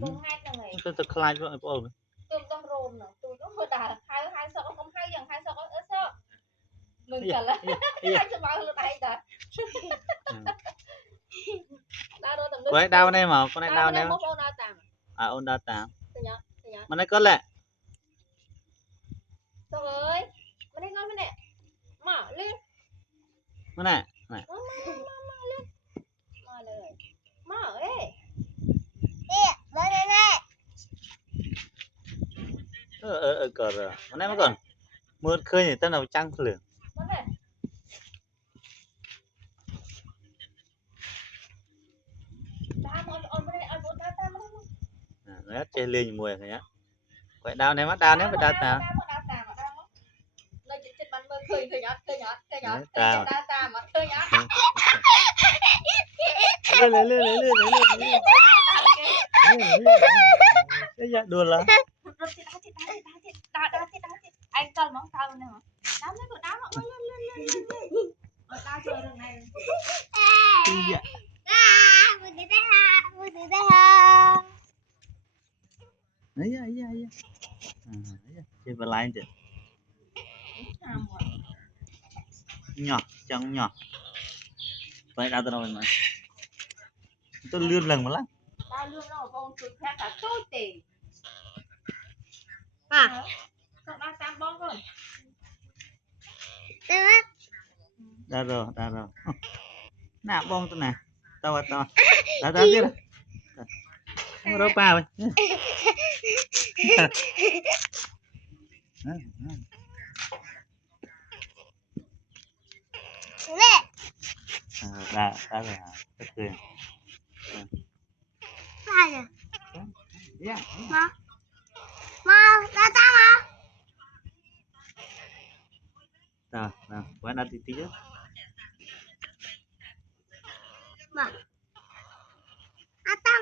Bông hai là ngày tôi khai cho anh bố tôiต้องรวมเนาะtôiต้องด่าhaiสองkhông haiอย่างhaiสองเออเซอมึงกันละhaiจะมาคือไทยด่าด่าโดนแต่ quay đau này mà con này đau này mốt ôn đau tạm à ôn đau tạm tôi nhớ mà nó có lẹ xong ơi mà đây ngon mà nè mở lên cái này này mở lên mởเลยmở ê cờ rồi mà này mà còn mưa khơi thì tên nào trăng lửa nó chơi lên mùi này nhá quay đau này mắt đau này phải đau tạmเลยจิตมันมือเคยยัดเคยยัดเคยยัด tạm ตามาเคยยัด cái dạ đùa lắm anh cần món sao nè đá lấy của đá mà lên đá chơi đường này dạ ấy chơi vào lại chứ nhỏ trong nhỏ vậy đau tao rồi mà tôi lươn lần mà lắm tao lương nó con từ khác cả tôi tiền cậu đang tam bông rồi đau rồi nè bông tôi nè tao tao biết rồi không đâu pa rồi đã rồi tất cười nào quay ra tí tí chứ Mà. À, tao